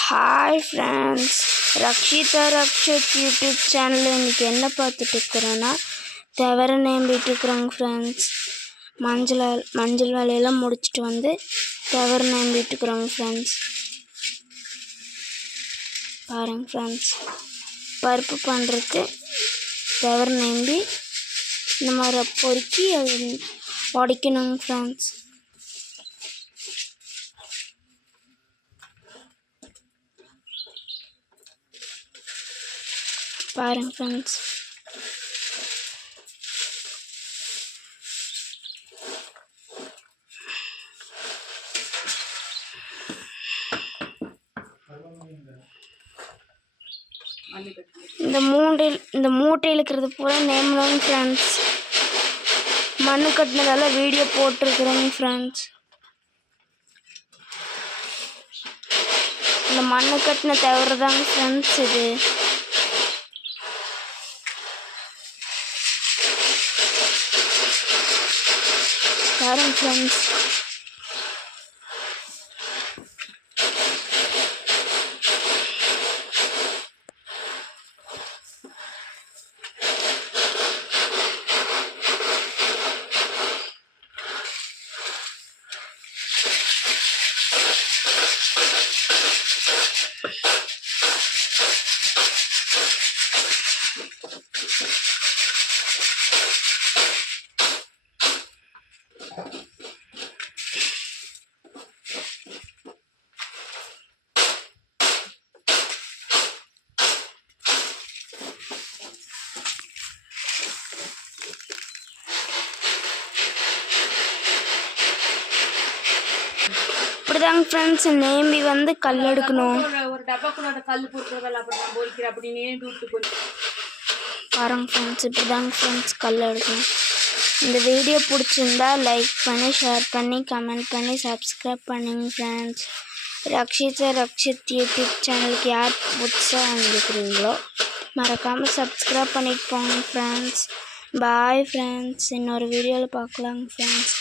Hi friends, Rakshitha Rakshit YouTube சேனலில் இன்றைக்கி என்ன பார்த்துட்டு இருக்கிறோன்னா தவிர நேம்பிட்டு இருக்கிறோங்க ஃப்ரெண்ட்ஸ். மஞ்சள் வேலையெல்லாம் முடிச்சுட்டு வந்து தவிர நேம்பிட்டு இருக்கிறோங்க ஃப்ரெண்ட்ஸ். பாருங்க ஃப்ரெண்ட்ஸ், பருப்பு பண்ணுறதுக்கு தவிர நேம்பி இந்த மாதிரி பொறுக்கி அது உடைக்கணுங்க ஃப்ரெண்ட்ஸ். பாருங்க ஃப்ரெண்ட்ஸ், இந்த மூட்டையில் இருக்கிறது பூரா நேம்லோங்க ஃப்ரெண்ட்ஸ். மண்ணு கட்டினதால வீடியோ போட்டிருக்கிறோங்க ஃப்ரெண்ட்ஸ். இந்த மண்ணு கட்டின தவிர தாங்க ஃப்ரெண்ட்ஸ் இது. பாருங்க ஃப்ரெண்ட்ஸ், இப்படிதாங்க ஃப்ரெண்ட்ஸ் நேம்பி வந்து கல் எடுக்கணும். ஒரு டப்பாக்குள்ள கல் போட்டுறதால அப்படி நான் போலிக்கிறேன் அப்படின்னு பாருங்க ஃப்ரெண்ட்ஸ், இப்படிதாங்க ஃப்ரெண்ட்ஸ் கல் எடுக்கணும். இந்த வீடியோ பிடிச்சிருந்தா லைக் பண்ணி, ஷேர் பண்ணி, கமெண்ட் பண்ணி, சப்ஸ்கிரைப் பண்ணுங்க ஃப்ரெண்ட்ஸ். ரக்ஷிதா ரக்ஷித் யூடியூப் சேனலுக்கு யார் புதுசாக வந்துருக்கிறீங்களோ மறக்காமல் சப்ஸ்கிரைப் பண்ணிட்டு போங்க ஃப்ரெண்ட்ஸ். பாய் ஃப்ரெண்ட்ஸ், இன்னொரு வீடியோவில் பார்க்கலாங்க ஃப்ரெண்ட்ஸ்.